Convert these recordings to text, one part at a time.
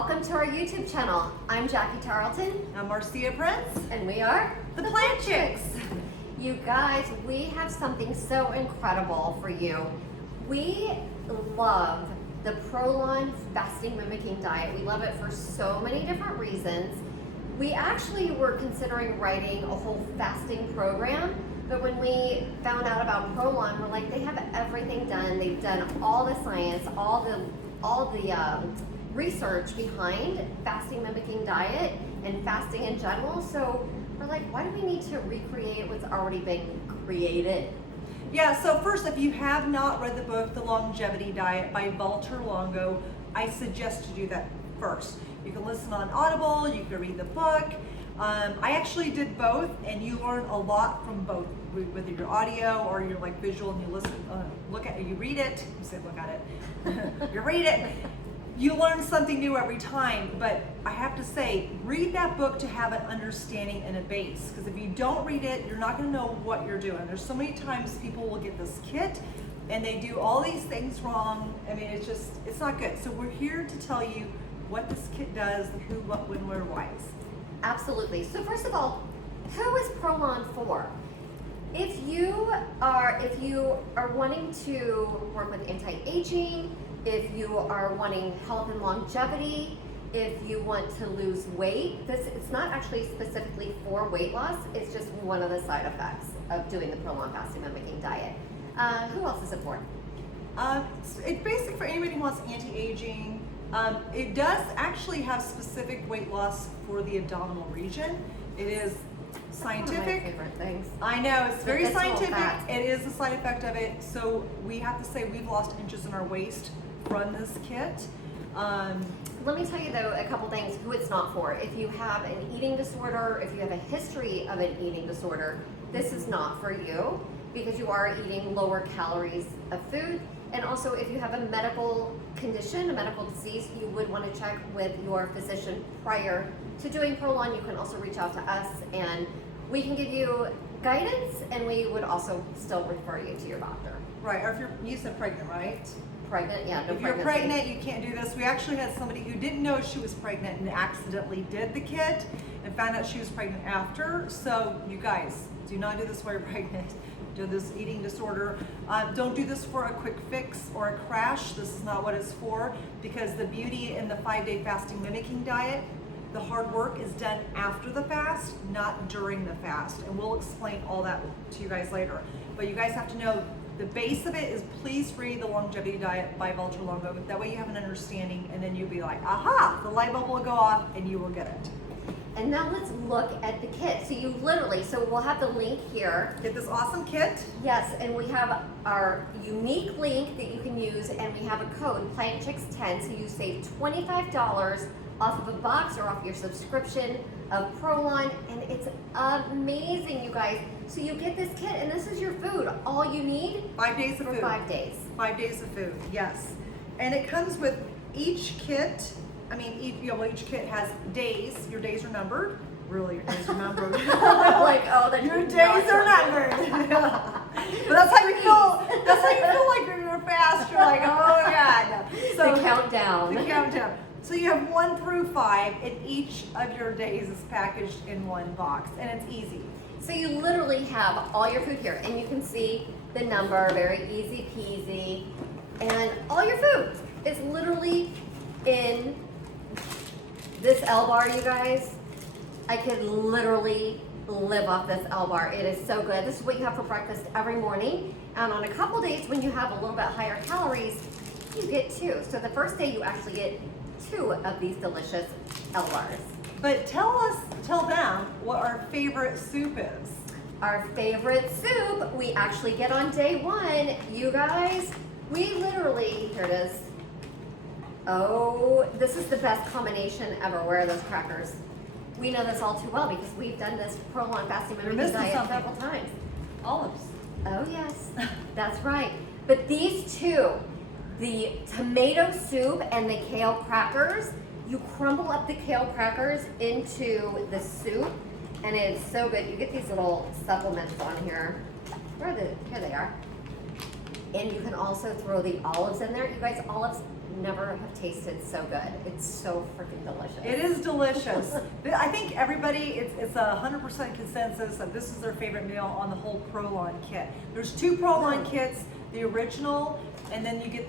Welcome to our YouTube channel. I'm Jackie Tarleton. I'm Marcia Prince. And we are The Plant Chicks. You guys, we have something so incredible for you. We love the prolon fasting mimicking diet. We love it for so many different reasons. We actually were considering writing a whole fasting program, but when we found out about prolon, we're like, they have everything done. They've done all the science, all the research behind fasting mimicking diet and fasting in general. So we're like, why do we need to recreate what's already been created? Yeah, so first, if you have not read the book, The Longevity Diet by Walter Longo, I suggest you do that first. You can listen on Audible, you can read the book. I actually did both, and you learn a lot from both, whether you're audio or you're like visual and you listen, you read it, you say look at it, you read it. You learn something new every time, but I have to say, read that book to have an understanding and a base, because if you don't read it, you're not going to know what you're doing. There's so many times people will get this kit and they do all these things wrong. I mean, it's not good. So we're here to tell you what this kit does, who, what, when, where, whys. Absolutely. So first of all, who is prolon for? If you are wanting to work with anti-aging, if you are wanting health and longevity, if you want to lose weight, it's not actually specifically for weight loss, it's just one of the side effects of doing the prolon fasting mimicking diet. Who else is it for? It's basic for anybody who wants anti-aging. It does actually have specific weight loss for the abdominal region. It is scientific. One of my favorite things. I know, it's very scientific. Fat. It is a side effect of it. So we have to say we've lost inches in our waist from this kit. Let me tell you though a couple things who it's not for. If you have an eating disorder, if you have a history of an eating disorder, this is not for you because you are eating lower calories of food. And also if you have a medical condition, a medical disease, you would want to check with your physician prior to doing prolon. You can also reach out to us and we can give you guidance, and we would also still refer you to your doctor. Right, or if you said pregnant, right? Pregnant, yeah, no If you're pregnancy. pregnant, you can't do this. We actually had somebody who didn't know she was pregnant and accidentally did the kit and found out she was pregnant after. So you guys, do not do this while you're pregnant. Do this eating disorder. Don't do this for a quick fix or a crash. This is not what it's for, because the beauty in the 5-day fasting mimicking diet, the hard work is done after the fast, not during the fast. And we'll explain all that to you guys later. But you guys have to know the base of it is, please read The Longevity Diet by Walter Longo. That way you have an understanding, and then you'll be like, aha, the light bulb will go off and you will get it. And now let's look at the kit. So we'll have the link here. Get this awesome kit. Yes, and we have our unique link that you can use, and we have a code, PlantChicks10, so you save $25 off of a box or off your subscription of Prolon, and it's amazing, you guys. So you get this kit, and this is your food. All you need 5 days of for food. 5 days. 5 days of food, yes. And it comes with each kit. Each kit has days. Your days are numbered. Really, your days are numbered. Like, oh, your days are numbered. But that's how you feel. That's how you feel like you're fast. You're like, oh God. So the countdown. The countdown. So you have 1 through 5, and each of your days is packaged in one box, and it's easy. So you literally have all your food here, and you can see the number, very easy peasy, and all your food is literally in this L bar, you guys. I could literally live off this L bar. It is so good. This is what you have for breakfast every morning, and on a couple days when you have a little bit higher calories, you get 2. So the first day you actually get 2 of these delicious L bars. But tell them what our favorite soup is. Our favorite soup we actually get on day 1. You guys, we literally, here it is. Oh, this is the best combination ever. Where are those crackers? We know this all too well because we've done this prolon fasting mimicking diet several times. Olives. Oh yes, that's right. But these two, the tomato soup and the kale crackers, you crumble up the kale crackers into the soup, and it's so good. You get these little supplements on here. Where are they? Here they are. And you can also throw the olives in there. You guys, olives never have tasted so good. It's so freaking delicious. It is delicious. I think everybody, it's a 100% consensus that this is their favorite meal on the whole Prolon kit. There's 2 Prolon kits, the original, and then you get,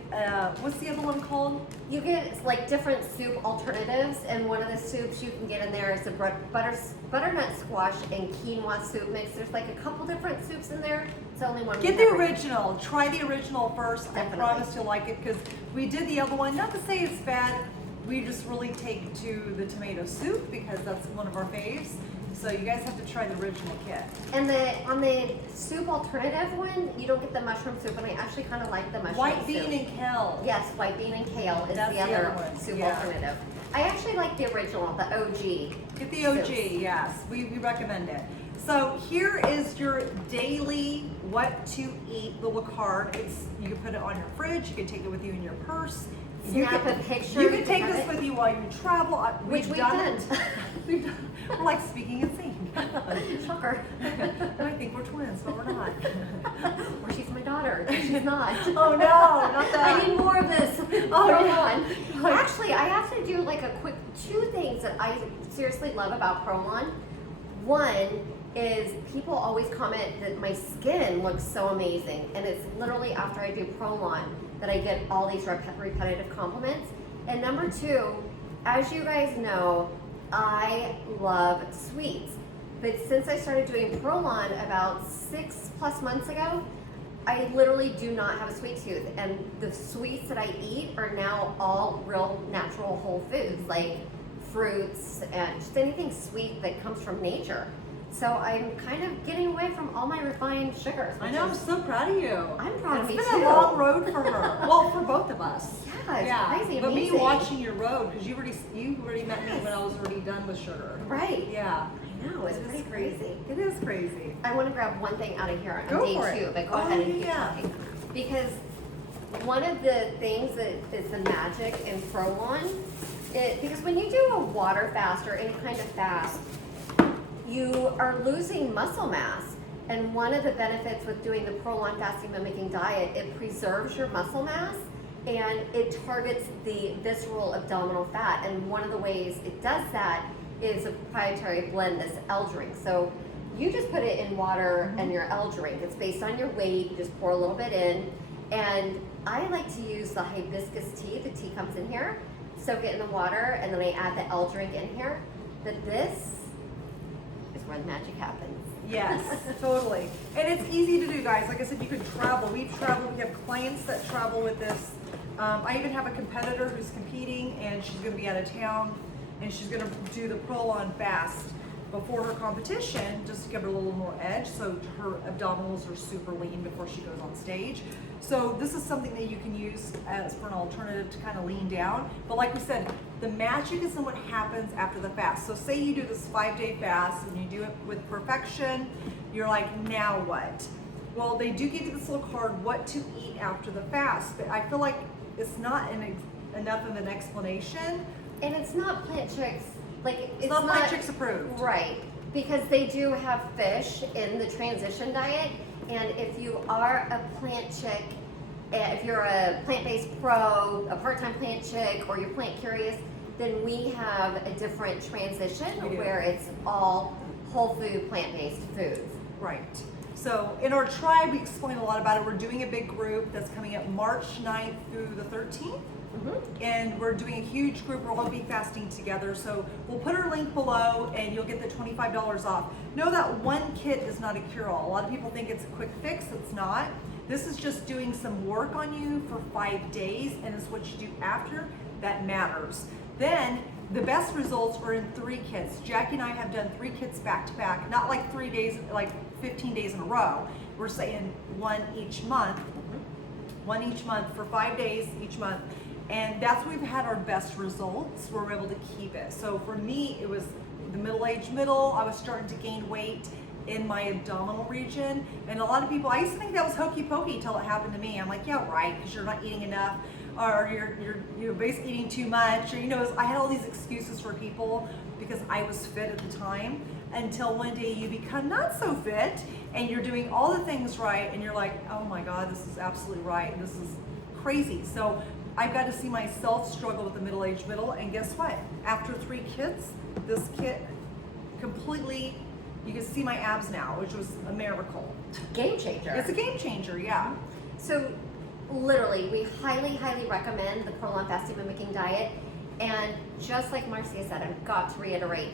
what's the other one called? You get like different soup alternatives, and one of the soups you can get in there is a butternut squash and quinoa soup mix. There's like a couple different soups in there. It's only one. Get the original. Try the original first. Definitely. I promise you'll like it, because we did the other one. Not to say it's bad. We just really take to the tomato soup because that's one of our faves. So you guys have to try the original kit. And on the soup alternative one, you don't get the mushroom soup, and I actually kind of like the mushroom White soup. bean and kale. Yes, white bean and kale is That's the other one. soup Yeah. alternative. I actually like the original, the OG. Get the OG, soups. yes. We recommend it. So here is your daily what to eat little card. You can put it on your fridge. You can take it with you in your purse. Snap a picture. You can take have this it. with you while you travel. Which we've done done. it. We're like speaking and seeing. Shocker. I think we're twins, but we're not. Or she's my daughter. No, she's not. Oh no, not that. I need more of this. Oh, Throw yeah. on. Actually, I have to do like a quick 2 things that I seriously love about Prolon. One is people always comment that my skin looks so amazing, and it's literally after I do Prolon that I get all these repetitive compliments. And number 2, as you guys know, I love sweets. But since I started doing Prolon about 6+ months ago, I literally do not have a sweet tooth. And the sweets that I eat are now all real natural whole foods, like fruits and just anything sweet that comes from nature. So I'm kind of getting away from all my refined sugars. I know, I'm so proud of you. I'm proud of me It's too. been a long road for her. Well, for both of us. Yeah, it's crazy, But amazing. me watching your road, because you already met me when I was already done with sugar. Right. Yeah. I know, it's pretty crazy. It is crazy. I want to grab one thing out of here on Go day for 2, it. but go Oh, ahead and keep yeah. talking. Because one of the things that is the magic in Prolon, because when you do a water fast or any kind of fast, you are losing muscle mass. And one of the benefits with doing the Prolon fasting mimicking diet, it preserves your muscle mass and it targets the visceral abdominal fat. And one of the ways it does that is a proprietary blend, this L drink. So you just put it in water and your L drink. It's based on your weight. You just pour a little bit in. And I like to use the hibiscus tea. The tea comes in here. Soak it in the water, and then I add the L drink in here. But this is where the magic happens. Yes, totally. And it's easy to do, guys. Like I said, you can travel. We've traveled. We have clients that travel with this. I even have a competitor who's competing, and she's going to be out of town, and she's going to do the Prolon fast before her competition, just to give her a little more edge, so her abdominals are super lean before she goes on stage. So this is something that you can use as for an alternative to kind of lean down. But like we said, the magic is in what happens after the fast. So say you do this 5-day fast and you do it with perfection, you're like, now what? Well, they do give you this little card, what to eat after the fast, but I feel like it's not enough of an explanation. And it's not Plant Chicks, like It's not Plant Chicks approved. Right, because they do have fish in the transition diet, and if you are a plant chick, if you're a plant-based pro, a part-time plant chick, or you're plant curious, then we have a different transition where it's all whole food, plant-based foods. Right. So in our tribe, we explain a lot about it. We're doing a big group that's coming up March 9th through the 13th. And we're doing a huge group. We'll all be fasting together. So we'll put our link below and you'll get the $25 off. Know that one kit is not a cure-all. A lot of people think it's a quick fix. It's not. This is just doing some work on you for 5 days, and it's what you do after that matters. Then the best results are in 3 kits. Jackie and I have done 3 kits back to back, not like 3 days, like 15 days in a row. We're saying one each month for 5 days each month. And that's where we've had our best results. We're able to keep it. So for me, it was the middle-aged middle. I was starting to gain weight in my abdominal region. And a lot of people, I used to think that was hokey pokey until it happened to me. I'm like, yeah, right, because you're not eating enough, or you're basically eating too much, or I had all these excuses for people because I was fit at the time, until one day you become not so fit and you're doing all the things right, and you're like, oh my God, this is absolutely right. This is crazy. So I've got to see myself struggle with the middle-aged middle, and guess what? After 3 kids, this kit completely, you can see my abs now, which was a miracle. Game changer. It's a game changer, yeah. So literally, we highly, highly recommend the prolon fasting mimicking diet. And just like Marcia said, I've got to reiterate,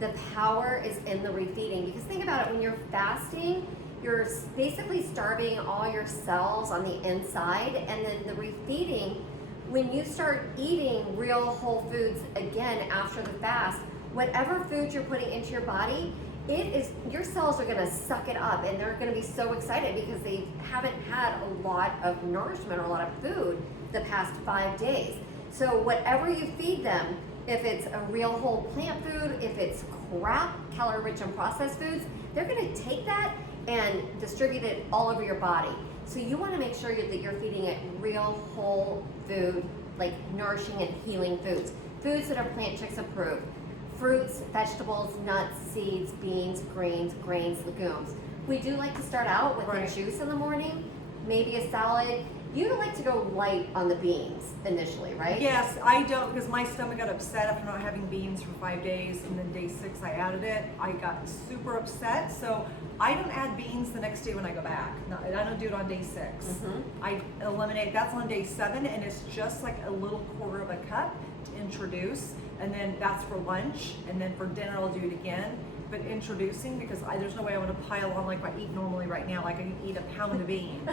the power is in the refeeding. Because think about it, when you're fasting, you're basically starving all your cells on the inside, and then the refeeding, when you start eating real whole foods again after the fast, whatever food you're putting into your body, your cells are gonna suck it up, and they're gonna be so excited because they haven't had a lot of nourishment or a lot of food the past 5 days. So whatever you feed them, if it's a real whole plant food, if it's crap, calorie-rich and processed foods, they're gonna take that and distribute it all over your body. So you wanna make sure that you're feeding it real whole food, like nourishing and healing foods. Foods that are Plant Chicks approved. Fruits, vegetables, nuts, seeds, beans, greens, grains, legumes. We do like to start out with a juice in the morning, maybe a salad. You like to go light on the beans initially, right? Yes, I don't, because my stomach got upset after not having beans for 5 days, and then day 6 I added it. I got super upset, so I don't add beans the next day when I go back. No, I don't do it on day 6. I eliminate, that's on day 7, and it's just like a little quarter of a cup to introduce, and then that's for lunch, and then for dinner I'll do it again. But introducing, because there's no way I want to pile on like I eat normally right now. Like I can eat a pound of beans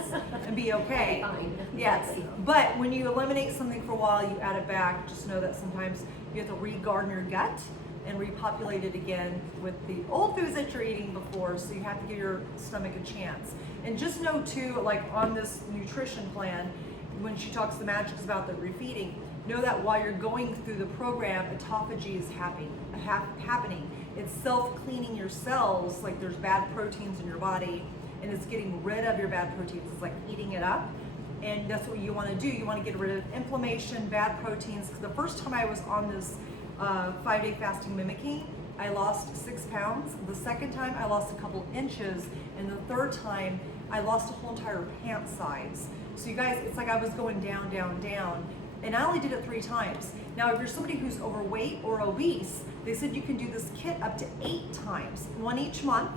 and be okay. Fine. Yes, but when you eliminate something for a while, you add it back. Just know that sometimes you have to re-garden your gut and repopulate it again with the old foods that you're eating before. So you have to give your stomach a chance. And just know too, like on this nutrition plan, when she talks the magics about the refeeding, know that while you're going through the program, autophagy is happening. It's self-cleaning your cells, like there's bad proteins in your body, and it's getting rid of your bad proteins. It's like eating it up, and that's what you want to do. You want to get rid of inflammation, bad proteins. Because the first time I was on this 5-day fasting mimicking, I lost 6 pounds. The second time I lost a couple inches, and the third time I lost a whole entire pant size. So you guys, it's like I was going down, down, down. And I only did it 3 times. Now, if you're somebody who's overweight or obese, they said you can do this kit up to 8 times, 1 each month,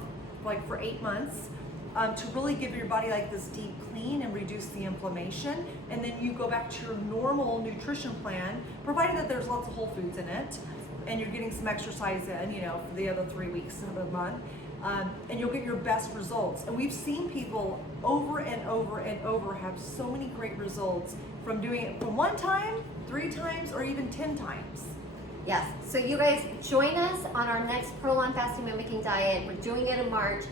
like for 8 months, to really give your body like this deep clean and reduce the inflammation. And then you go back to your normal nutrition plan, provided that there's lots of whole foods in it, and you're getting some exercise in, for the other 3 weeks of the month. And you'll get your best results. And we've seen people over and over and over have so many great results from doing it from 1 time, 3 times, or even 10 times. Yes, so you guys join us on our next prolon fasting mimicking diet. We're doing it in March.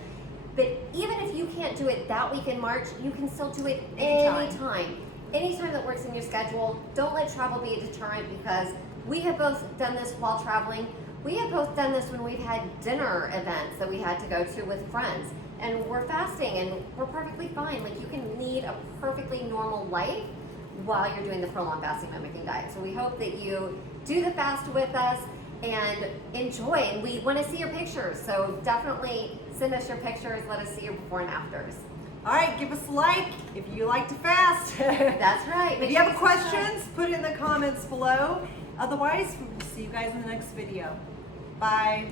But even if you can't do it that week in March, you can still do it anytime. Anytime that works in your schedule. Don't let travel be a deterrent, because we have both done this while traveling. We have both done this when we've had dinner events that we had to go to with friends, and we're fasting and we're perfectly fine. Like, you can lead a perfectly normal life while you're doing the prolon fasting mimicking diet. So we hope that you do the fast with us and enjoy, and we want to see your pictures. So definitely send us your pictures. Let us see your before and afters. All right, give us a like if you like to fast. That's right. If you have questions, put it in the comments below. Otherwise, we'll see you guys in the next video. Bye.